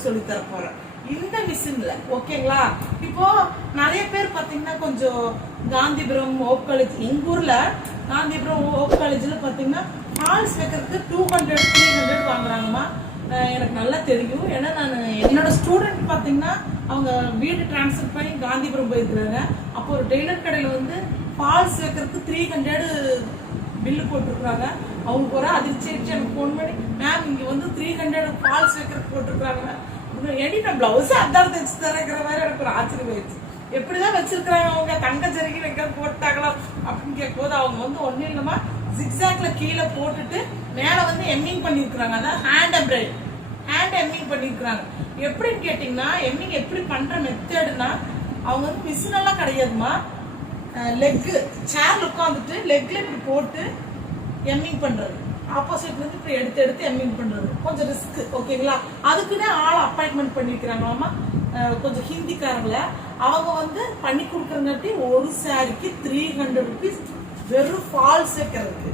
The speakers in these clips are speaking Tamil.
உங்களுக்கு சொல்லி தர போறேன் இந்த மிஷின்ல ஓகேங்களா இப்போ நிறைய பேர் பாத்தீங்கன்னா கொஞ்சம் காந்திபுரம் ஓப் காலேஜ் எங்க ஊர்ல காந்திபுரம் ஓப் காலேஜ்ல பாத்தீங்கன்னா ஹால்ஸ் வைக்கிறதுக்கு டூ ஹண்ட்ரட் த்ரீ ஹண்ட்ரட் வாங்குறாங்கம்மா. எனக்கு நல்லா தெரியும். ஏன்னா நான் என்னோட ஸ்டூடெண்ட் பார்த்தீங்கன்னா அவங்க வீடு டிரான்ஸ்ஃபர் பண்ணி காந்திபுரம் போயிருக்கிறாங்க. அப்போ ஒரு டெய்லர் கடையில் வந்து ஃபால்ஸ் வைக்கிறதுக்கு த்ரீ ஹண்ட்ரடு பில்லு போட்டிருக்கிறாங்க. அவங்க ஒரு அதிர்ச்சி ஆயிடுச்சு. எனக்கு ஃபோன் பண்ணி மேம் இங்கே வந்து த்ரீ ஹண்ட்ரட் ஃபால்ஸ் வைக்கிறதுக்கு போட்டிருக்கிறாங்க. எடி நான் பிளவுஸ் அதான் தைச்சு தரங்கிற மாதிரி எனக்கு ஒரு ஆச்சரியம் ஆயிடுச்சு. எப்படிதான் வச்சிருக்கிறாங்க அவங்க? தங்க ஜரிகை வைக்க போட்டாங்களா அப்படின்னு கேட்கும்போது அவங்க வந்து ஒன்றும் இல்லைமா ஜிக்ஸாக்ல கீழே போட்டுட்டு மேல வந்து எம்மிங் பண்ணிருக்காங்க அதான் ஹேண்ட் எம்ப்ராய்டரி ஹேண்ட் எம்மிங் பண்ணிருக்காங்க எப்படின்னு கேட்டிங்கன்னா எம்மிங் எப்படி பண்ற மெத்தடுனா அவங்க வந்து மிஷினெல்லாம் கிடையாதுமா லெக்கு சேர்ல உட்காந்துட்டு லெக்ல இப்படி போட்டு எம்மிங் பண்றது. ஆப்போசிட்ல இருந்து இப்படி எடுத்து எடுத்து எம்மிங் பண்றது. கொஞ்சம் ரிஸ்க் ஓகேங்களா அதுக்குன்னு ஆள் அப்பாயின்மெண்ட் பண்ணிருக்கிறாங்களாமா கொஞ்சம் ஹிந்திக்காரங்கள. அவங்க வந்து பண்ணி கொடுக்குறங்காட்டி ஒரு சாரிக்கு த்ரீ ஹண்ட்ரட் ருபீஸ் வெறும் ஃபால்ஸ் வைக்கிறதுக்கு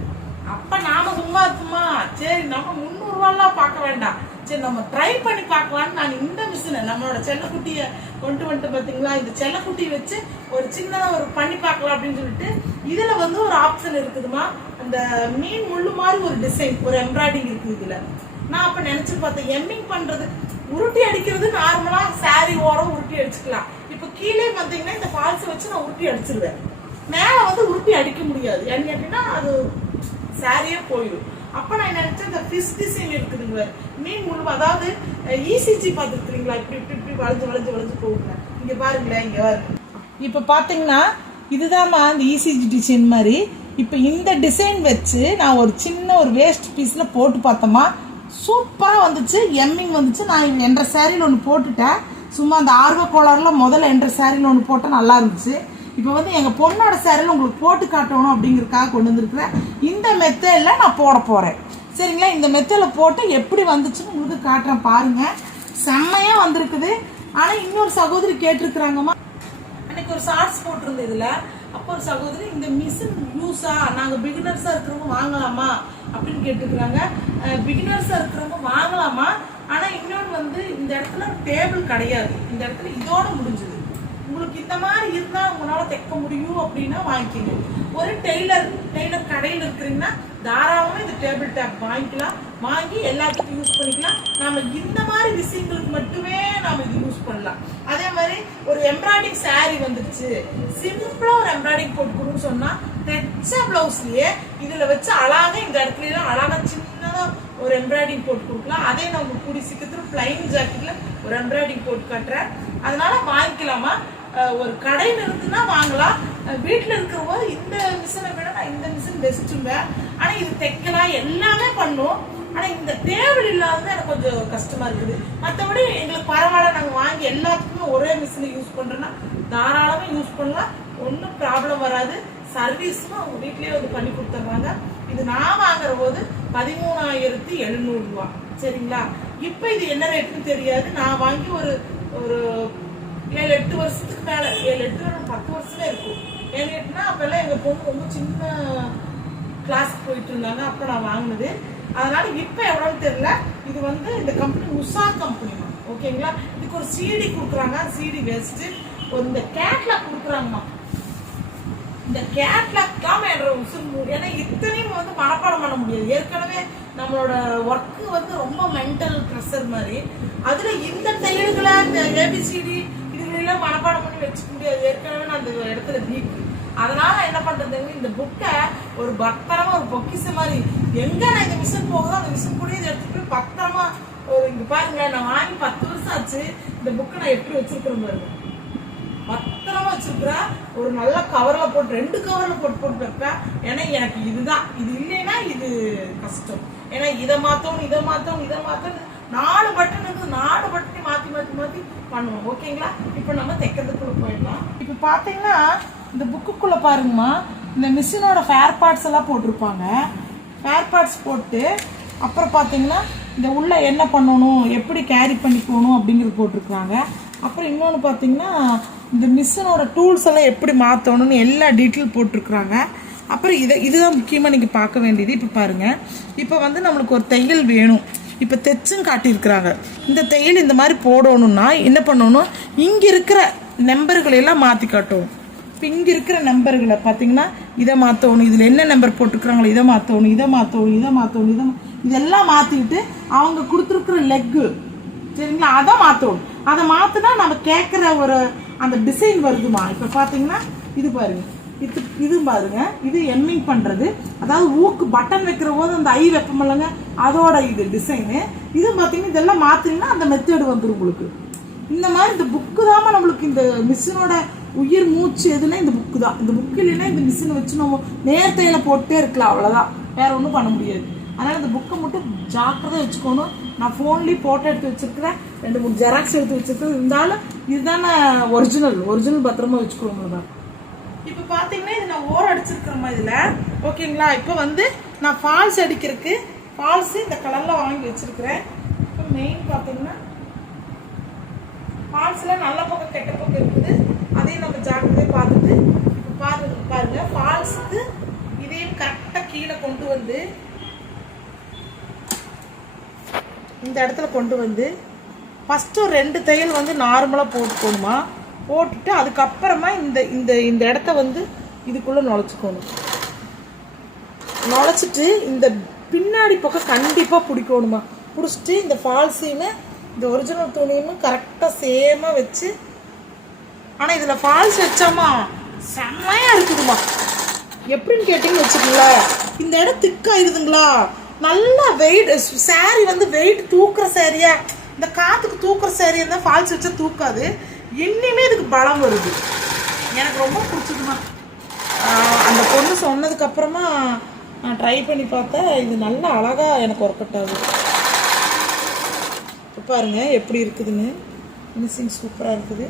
அப்ப நாம சும்மா இருக்குமா? சரி நம்ம முந்நூறு ரூபாய்லாம் பார்க்க வேண்டாம். சரி நம்ம ட்ரை பண்ணி பார்க்கலாம்னு நான் இந்த மிஷினை நம்மளோட செல்லக்குட்டிய கொண்டு வந்துட்டு பார்த்தீங்களா இந்த செல்லக்குட்டி வச்சு ஒரு சின்னதாக ஒரு பண்ணி பார்க்கலாம் அப்படின்னு சொல்லிட்டு இதில் வந்து ஒரு ஆப்ஷன் இருக்குதுமா அந்த மீன் முள்ளு மாதிரி ஒரு டிசைன் ஒரு எம்ப்ராய்டிங் இருக்குது இதில். நான் அப்போ நினச்சி பார்த்தேன் எம்மிங் பண்ணுறது உருட்டி அடிக்கிறது நார்மலாக சாரி ஓரம் உருட்டி அடிச்சுக்கலாம். இப்போ கீழே பார்த்தீங்கன்னா இந்த ஃபால்ஸை வச்சு நான் உருட்டி அடிச்சிருவேன். மேலே வந்து உருட்டி அடிக்க முடியாது. ஏன்னு கேட்டீங்கன்னா அது சாரியே போயிடும். அப்ப நான் நினைச்சேன் இந்த ஃபிஷ் டிசைன் இருக்குதுங்க. மீன் முழு அதாவது இசிஜி பார்த்துருக்கீங்களா இப்படி இப்படி இப்படி வளைஞ்சு வளைஞ்சு வளைஞ்சு போகுங்க இங்க பாருங்களேன் இங்க பாருங்க. இப்ப பாத்தீங்கன்னா இதுதாம்மா அந்த இசிஜி டிசைன் மாதிரி. இப்ப இந்த டிசைன் வச்சு நான் ஒரு சின்ன ஒரு வேஸ்ட் பீஸ்ல போட்டு பார்த்தோமா சூப்பரா வந்துச்சு எம்மிங் வந்துச்சு. நான் என்ற சாரியில் ஒன்று போட்டுட்டேன். சும்மா அந்த ஆர்வ கோளாறுல முதல்ல என்ற சாரியில் ஒன்று போட்டால் நல்லா இருந்துச்சு. இப்போ வந்து எங்கள் பொண்ணோட சேரீல உங்களுக்கு போட்டு காட்டணும் அப்படிங்கிறதுக்காக கொண்டு வந்திருக்கிறேன் இந்த மெத்தடில் நான் போட போகிறேன் சரிங்களா? இந்த மெத்தடில் போட்டு எப்படி வந்துச்சுன்னு உங்களுக்கு காட்டுறேன் பாருங்க. செம்மையாக வந்திருக்குது. ஆனால் இன்னொரு சகோதரி கேட்டிருக்கிறாங்கம்மா. அன்னைக்கு ஒரு ஷார்ட்ஸ் போட்டிருந்தது இதுல. அப்போ ஒரு சகோதரி இந்த மிஷின் யூஸா நாங்க பிகினர்ஸா இருக்கிறவங்க வாங்கலாமா? அப்படின்னு கேட்டுருக்குறாங்க. பிகினர்ஸா இருக்கிறவங்க வாங்கலாமா? ஆனா இன்னொன்று வந்து இந்த இடத்துல டேபிள் கிடையாது. இந்த இடத்துல இதோட முடிஞ்சது. உங்களுக்கு இந்த மாதிரி இருந்தா உங்களால தைக்க முடியும் அப்படின்னா வாங்கிக்கோங்க. ஒரு டெய்லர் டெய்லர் கடையில் இருக்கிறீங்கன்னா தாராளமாக இந்த டேபிள் டேப் வாங்கிக்கலாம். வாங்கி எல்லாத்துக்கும் யூஸ் பண்ணிக்கலாம். நாம இந்த மாதிரி விஷயங்களுக்கு மட்டுமே நாம இது யூஸ் பண்ணலாம். அதே மாதிரி ஒரு எம்ப்ராய்டிங் saree வந்துருச்சு. சிம்பிளா ஒரு எம்ப்ராய்டிங் போட்டுக்கணும்னு சொன்னால் சொன்னா தைச்ச பிளவுஸ்லயே இதுல வச்சு அழகாக இந்த இடத்துல அழகாக அழகா சின்னதா ஒரு எம்ப்ராய்டிங் போட்டு கொடுக்கலாம். அதே நம்ம கூடி சீக்கிரத்தில் பிளைன் ஜாக்கெட்ல ஒரு எம்ப்ராய்டிங் போட்டு கட்டுறேன். அதனால வாங்கிக்கலாமா? ஒரு கடையில் இருந்துன்னா வாங்கலாம். வீட்டில் இருக்கிறவோ இந்த மிஷினை விட நான் இந்த மிஷின் பெஸ்ட்டுங்க ஆனா இது தைக்கலாம் எல்லாமே பண்ணும். ஆனா இந்த தேவை இல்லாதது எனக்கு கொஞ்சம் கஷ்டமா இருக்குது. மற்றபடி எங்களுக்கு பரவாயில்ல நாங்க வாங்கி எல்லாத்துக்குமே ஒரே மிஷினை யூஸ் பண்றோம்னா தாராளமா யூஸ் பண்ணலாம். ஒன்றும் ப்ராப்ளம் வராது. சர்வீஸும் அவங்க வீட்லயே வந்து பண்ணி கொடுத்துட்றாங்க இது நான் வாங்குற போது பதிமூணாயிரத்தி எழுநூறு ரூபா சரிங்களா? இப்போ இது என்ன ரேட்டுன்னு தெரியாது. நான் வாங்கி ஒரு ஒரு ஏழு எட்டு வருஷத்துக்கு மேல ஏழு எட்டு வருஷம் பத்து வருஷமே இருக்கும். ஏன்னு கேட்டினா அப்பெல்லாம் எங்கள் பொண்ணு ரொம்ப சின்ன கிளாஸ் போயிட்டு இருந்தாங்க. அப்போ நான் வாங்கினது. அதனால இப்போ எவ்வளோன்னு தெரியல. இது வந்து இந்த கம்பெனி உஷா கம்பெனி ஓகேங்களா? இதுக்கு ஒரு சிடி கொடுக்குறாங்க. சிடி வேஸ்ட்டு ஒரு இந்த கேட்லாக் கொடுக்குறாங்கம்மா. இந்த கேட்லாக் தான் என்ற உசுறு ஏன்னா இத்தனையும் வந்து மனப்பாடம் பண்ண முடியாது. ஏற்கனவே நம்மளோட ஒர்க்கு வந்து ரொம்ப மென்டல் ப்ரெஷர் மாதிரி. அதில் இந்த தையல்களை இந்த ஏபிசிடி இதுகளெல்லாம் மனப்பாடம் பண்ணி வச்சுக்க முடியாது. ஏற்கனவே நான் அந்த இடத்துல வீக் அதனால என்ன பண்றதுங்க? இந்த புக்கை ஒரு பத்திரமா ஒரு பொக்கிச மாதிரி எங்க நான் இந்த மிஷின் போகுதோ அந்த மிஷின் கூட இதை எடுத்துட்டு போய் பத்திரமா ஒரு இங்க பாருங்க நான் வாங்கி பத்து வருஷம் ஆச்சு. இந்த புக்கை நான் எப்படி வச்சிருக்கிறேன் பாருங்க. பத்திரமா வச்சிருக்கிறேன் ஒரு நல்ல கவர்ல போட்டு ரெண்டு கவர்ல போட்டு போட்டு வைப்பேன் ஏன்னா எனக்கு இதுதான். இது இல்லைன்னா இது கஷ்டம். ஏன்னா இதை மாத்தவும் இதை மாத்தவும் இதை மாத்தவும் நாலு பட்டன் மாதிரி பண்ணுவோம். ஓகேங்களா? இப்போ நம்ம தைக்கிறதுக்குள்ள போயிடலாம். இப்போ பார்த்தீங்கன்னா இந்த புக்குக்குள்ள பாருங்கம்மா. இந்த மிஷினோட ஃபேர் பார்ட்ஸ் எல்லாம் போட்டிருப்பாங்க. ஃபேர் பார்ட்ஸ் போட்டு அப்புறம் பார்த்தீங்கன்னா இந்த உள்ள என்ன பண்ணணும் எப்படி கேரி பண்ணி போகணும் அப்படிங்கிறது போட்டிருக்காங்க அப்புறம் இன்னொன்று பார்த்தீங்கன்னா இந்த மிஷினோட டூல்ஸ் எல்லாம் எப்படி மாற்றணும்னு எல்லா டீட்டெயில் போட்டிருக்கிறாங்க. அப்புறம் இதை இதுதான் முக்கியமாக நீங்கள் பார்க்க வேண்டியது. இப்போ பாருங்கள் இப்போ வந்து நம்மளுக்கு ஒரு தையல் வேணும். இப்போ தைச்சும் காட்டியிருக்கிறாங்க. இந்த தையல் இந்த மாதிரி போடணும்னா என்ன பண்ணணும் இங்கே இருக்கிற நம்பர்களையெல்லாம் மாற்றி காட்டும் இப்போ இங்கே இருக்கிற நம்பர்களை பார்த்தீங்கன்னா இதை மாற்றணும் இதில் என்ன நம்பர் போட்டிருக்கிறாங்களோ இதை மாற்றணும் இதை மாற்றணும் இதை மாற்றணும் இதை இதெல்லாம் மாற்றிக்கிட்டு அவங்க கொடுத்துருக்குற லெக்கு சரிங்களா? அதை மாற்றணும் அதை மாற்றினா நம்ம கேட்குற ஒரு அந்த டிசைன் வருதுமா? இப்போ பார்த்தீங்கன்னா இது பாருங்க. இது இது பாருங்க இது எம்மிங் பண்ணுறது அதாவது ஊக்கு பட்டன் வைக்கிற போது அந்த ஐ வைப்பமில்லங்க அதோட இது டிசைனு இது பார்த்தீங்கன்னா இதெல்லாம் மாத்தினீங்கன்னா அந்த மெத்தேடு வந்துடும் உங்களுக்கு. இந்த மாதிரி இந்த புக்கு தாம்மா நம்மளுக்கு இந்த மிஷினோட உயிர் மூச்சு எதுனா இந்த புக்கு தான். இந்த புக்கு இல்லைன்னா இந்த மிஷினை வச்சு நம்ம நேர்த்தையில போட்டே இருக்கலாம் அவ்வளோதான் வேற ஒன்றும் பண்ண முடியாது. அதனால இந்த புக்கை மட்டும் ஜாக்கிரதை வச்சுக்கணும். நான் ஃபோன்லேயும் ஃபோட்டோ எடுத்து வச்சிருக்கிறேன். ரெண்டு மூணு ஜெராக்ஸ் எடுத்து வச்சிருக்கேன் இருந்தாலும் இதுதானே ஒரிஜினல் ஒரிஜினல் பத்திரமா வச்சுக்கோங்க தான் இப்போ பார்த்தீங்கன்னா இது நான் ஓரம் அடிச்சிருக்கிறோமா இதில் ஓகேங்களா? இப்போ வந்து நான் ஃபால்ஸ் அடிக்கிறதுக்கு ஃபால்ஸ் இந்த கலரில் வாங்கி வச்சிருக்கிறேன். இப்போ மெயின் பார்த்தீங்கன்னா ஃபால்ஸில் நல்ல பக்கம் கெட்ட பக்கம் இருக்குது. அதையும் நம்ம ஜாக்கிரதையாக பார்த்துட்டு இப்போ பாருங்க பாருங்கள் ஃபால்ஸுக்கு இதையும் கரெக்டாக கீழே கொண்டு வந்து இந்த இடத்துல கொண்டு வந்து ஃபஸ்ட்டு ரெண்டு தையல் வந்து நார்மலாக போட்டுக்கணுமா? போட்டுட்டு அதுக்கப்புறமா இந்த இந்த இந்த இடத்த வந்து இதுக்குள்ளே நுழைச்சிக்கணும். நுழைச்சிட்டு இந்த பின்னாடி பக்கம் கண்டிப்பாக பிடிக்கணுமா? பிடிச்சிட்டு இந்த ஃபால்ஸையுமே இந்த ஒரிஜினல் துணியும் கரெக்டாக சேமாக வச்சு ஆனால் இதில் ஃபால்ஸ் வச்சாமா? செம்மையாக இருக்குதுமா. எப்படின்னு கேட்டிங்கன்னு வச்சுக்கோங்களேன். இந்த இடம் திக்காயிருதுங்களா நல்லா வெயிட் சேரீ வந்து வெயிட் தூக்குற சாரியா இந்த காற்றுக்கு தூக்குற சேரீ இருந்தால் ஃபால்ஸ் வச்சா தூக்காது. இன்னுமே இதுக்கு பலம் வருது. எனக்கு ரொம்ப பிடிச்சதுமா அந்த பொண்ணு சொன்னதுக்கப்புறமா நான் ட்ரை பண்ணி பார்த்தேன் இது நல்லா அழகாக எனக்கு ஒர்க் அவுட் ஆகுது. பாருங்க எப்படி இருக்குதுன்னு. ஃபினிஷிங் சூப்பராக இருக்குது.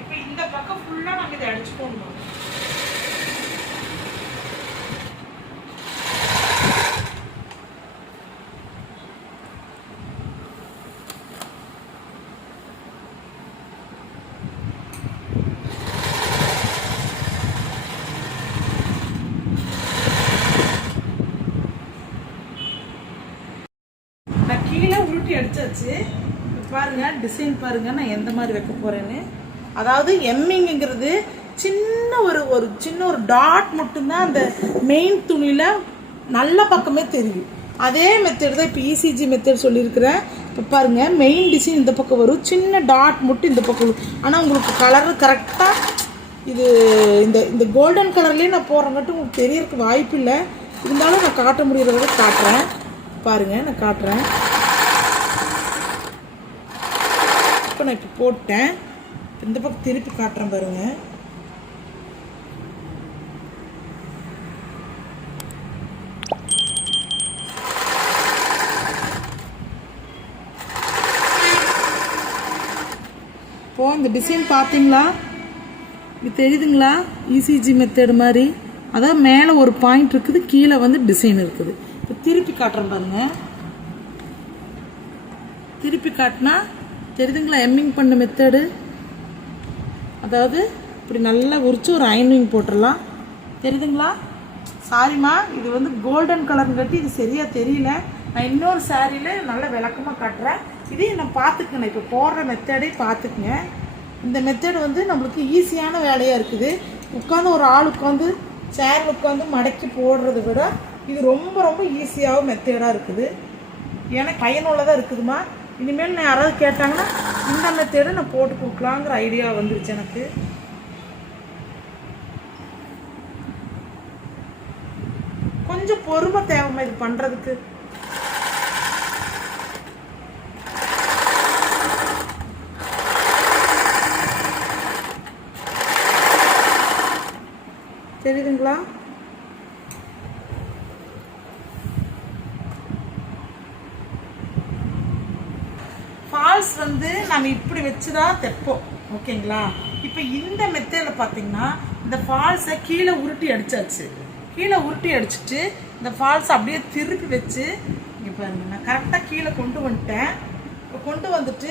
இப்போ இந்த பக்கம் ஃபுல்லாக நாங்கள் இதை அடிச்சு போடணும் நான் கீழே உருட்டி அடிச்சாச்சு பாருங்க டிசைன் பாருங்க நான் எந்த மாதிரி வைக்க போறேன்னு. அதாவது எம்மிங்கிறது சின்ன ஒரு ஒரு சின்ன ஒரு டாட் மட்டும்தான் அந்த மெயின் துணியில நல்ல பக்கமே தெரியும். அதே மெத்தட் தான் இப்போ இசிஜி மெத்தட் சொல்லியிருக்கிறேன். இப்போ பாருங்க மெயின் டிசைன் இந்த பக்கம் வரும். சின்ன டாட் மட்டும் இந்த பக்கம் வரும். ஆனால் உங்களுக்கு கலர் கரெக்டாக இது இந்த இந்த கோல்டன் கலர்லேயே நான் போடுறங்காட்டும் உங்களுக்கு தெரியறதுக்கு வாய்ப்பு இல்லை. இருந்தாலும் நான் காட்ட முடியற வரை காட்டுறேன். பாருங்க நான் காட்டுறேன். இப்போ நான் இப்போ போட்டேன். இந்த பக்கம் திருப்பி காட்டுறேன் பாருங்க. இப்போ இந்த டிசைன் பார்த்தீங்களா? இது தெரியுதுங்களா? இசிஜி மெத்தடு மாதிரி. அதான் மேலே ஒரு பாயிண்ட் இருக்குது கீழே வந்து டிசைன் இருக்குது. இப்போ திருப்பி காட்டுறேன் பாருங்க. திருப்பி காட்டினா தெரியுதுங்களா எம்மிங் பண்ண மெத்தடு அதாவது இப்படி நல்லா உரித்து ஒரு ஐனிங் போட்டுடலாம். தெரியுதுங்களா? சாரிம்மா இது வந்து கோல்டன் கலர்னு கட்டி இது சரியாக தெரியல. நான் இன்னொரு சாரியில் நல்லா விளக்கமாக காட்டுறேன். இதையும் நான் பார்த்துக்கணும் இப்போ போடுற மெத்தடே பார்த்துக்குங்க. இந்த மெத்தடு வந்து நம்மளுக்கு ஈஸியான வேலையாக இருக்குது. உட்காந்து ஒரு ஆள் உட்காந்து சேரில் உட்காந்து மடக்கி போடுறத விட இது ரொம்ப ரொம்ப ஈஸியாகவும் மெத்தடாக இருக்குது. எனக்கு பயனுள்ளதாக இருக்குதுமா? இனிமேல் நான் யாராவது கேட்டாங்கன்னா இந்த மெத்தேடை நான் போட்டு கொடுக்கலாங்கிற ஐடியா வந்துருச்சு எனக்கு. கொஞ்சம் பொறுமை தேவைமா இது பண்ணுறதுக்கு தெரியுதுங்களா? ஃபால்ஸ் வந்து நம்ம இப்படி வச்சு தான் தைப்போம். ஓகேங்களா? இப்போ இந்த மெத்தேடில் பார்த்தீங்கன்னா இந்த ஃபால்ஸை கீழே உருட்டி அடிச்சாச்சு. கீழே உருட்டி அடிச்சிட்டு இந்த ஃபால்ஸை அப்படியே திருப்பி வச்சு இங்கே பாருங்க நான் கரெக்டாக கீழே கொண்டு வந்துட்டேன். இப்போ கொண்டு வந்துட்டு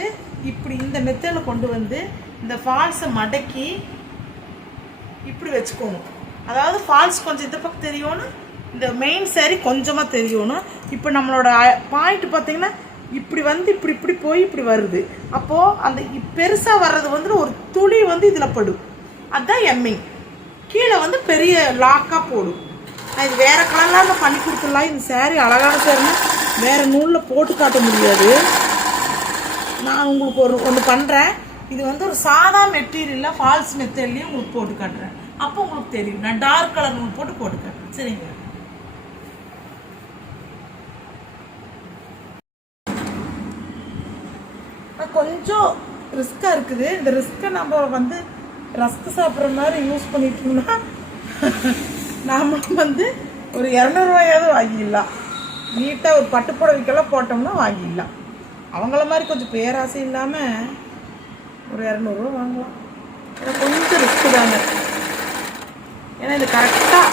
இப்படி இந்த மெத்தடில் கொண்டு வந்து இந்த ஃபால்ஸை மடக்கி இப்படி வச்சுக்கோணும் அதாவது ஃபால்ஸ் கொஞ்சம் இந்த பக்கம் தெரியணும் இந்த மெயின் saree கொஞ்சமாக தெரியணும் இப்போ நம்மளோட பாயிண்ட் பார்த்தீங்கன்னா இப்படி வந்து இப்படி இப்படி போய் இப்படி வருது. அப்போது அந்த பெருசாக வர்றது வந்து ஒரு துளி வந்து இதில் படும். அதுதான் எம்மிங் கீழே வந்து பெரிய லாக்காக போடும். நான் இது வேறு கலர்லாம் பண்ணி கொடுத்துடலாம். இந்த சேரீ அழகான சேரீனா வேறு நூலில் போட்டு காட்ட முடியாது. நான் உங்களுக்கு ஒரு ஒன்று பண்ணுறேன் இது வந்து ஒரு சாதா மெட்டீரியலில் ஃபால்ஸ் மெத்தட்லேயும் உங்களுக்கு போட்டு காட்டுறேன். அப்போ உங்களுக்கு தெரியும். நான் டார்க் கலர் நூல் போட்டு போட்டு காட்டுறேன். சரிங்க கொஞ்சம் ரிஸ்க்காக இருக்குது. இந்த ரிஸ்க்கை நம்ம வந்து ரஸ்க் சாப்பிட்ற மாதிரி யூஸ் பண்ணிட்டோம்னா நாம் வந்து ஒரு இரநூறுவாயாவது வாங்கிடலாம். நீட்டாக ஒரு பட்டு புடவைக்கெல்லாம் போட்டோம்னா வாங்கிடலாம். அவங்கள மாதிரி கொஞ்சம் பேராசை இல்லாமல் ஒரு இரநூறுவா வாங்கலாம். கொஞ்சம் ரிஸ்க்கு தாங்க ஏன்னா இது கரெக்டாக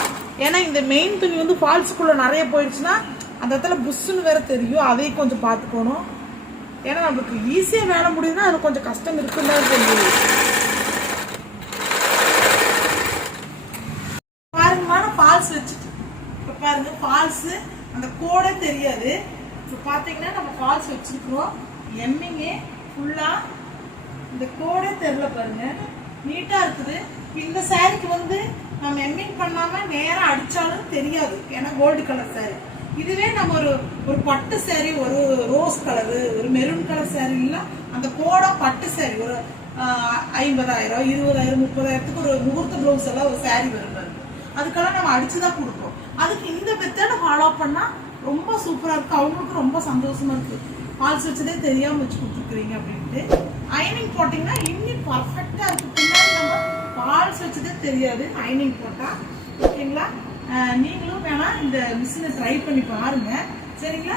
ஏன்னா இந்த மெயின் துணி வந்து ஃபால்ஸுக்குள்ளே நிறைய போயிடுச்சுன்னா அந்த இடத்துல புஷ்ஷுன்னு வேற தெரியும். அதையும் கொஞ்சம் பார்த்துக்கணும். ஏன்னா நம்மளுக்கு ஈஸியாக வேலை முடியுதுன்னா அது கொஞ்சம் கஷ்டம் இருக்குன்னு தான் தெரியும் பாருங்கம்மா ஃபால்ஸ் வச்சுட்டு. இப்போ பாருங்க ஃபால்ஸ் அந்த கோடே தெரியாது. இப்போ பார்த்தீங்கன்னா நம்ம ஃபால்ஸ் வச்சிருக்கிறோம். எம்மிங்கே ஃபுல்லாக இந்த கோடே தெரில பாருங்க. நீட்டாக இருக்குது. இந்த சாரிக்கு வந்து நம்ம எம்மிங் பண்ணாமல் நேராக அடித்தாலும் தெரியாது. ஏன்னா கோல்டு கலர் சாரி இதுவே நம்ம ஒரு ஒரு பட்டு சேரீ ஒரு ரோஸ் கலரு ஒரு மெரூன் கலர் சேரீலாம் அந்த கோடை பட்டு சேரீ ஒரு ஐம்பதாயிரம் இருபதாயிரம் முப்பதாயிரத்துக்கு ஒரு முகூர்த்த ப்ளவுஸ் எல்லாம் ஒரு சேரீ வரும் அதுக்கெல்லாம் நம்ம அடிச்சுதான் கொடுப்போம். அதுக்கு இந்த மெத்தடை ஃபாலோ பண்ணா ரொம்ப சூப்பரா இருக்கு அவங்களுக்கும் ரொம்ப சந்தோஷமா இருக்கு. ஃபால்ஸ் வச்சதே தெரியாம வச்சு கொடுத்துருக்கீங்க அப்படின்ட்டு. அயனிங் போட்டிங்கன்னா இன்னும் பர்ஃபெக்டா இருக்கு. பின்னாடி நம்ம ஃபால்ஸ் வச்சதே தெரியாது. அயனிங் போட்டா ஓகேங்களா நீங்களும் வேணால் இந்த மிஷினை ட்ரை பண்ணி பாருங்க. சரிங்களா?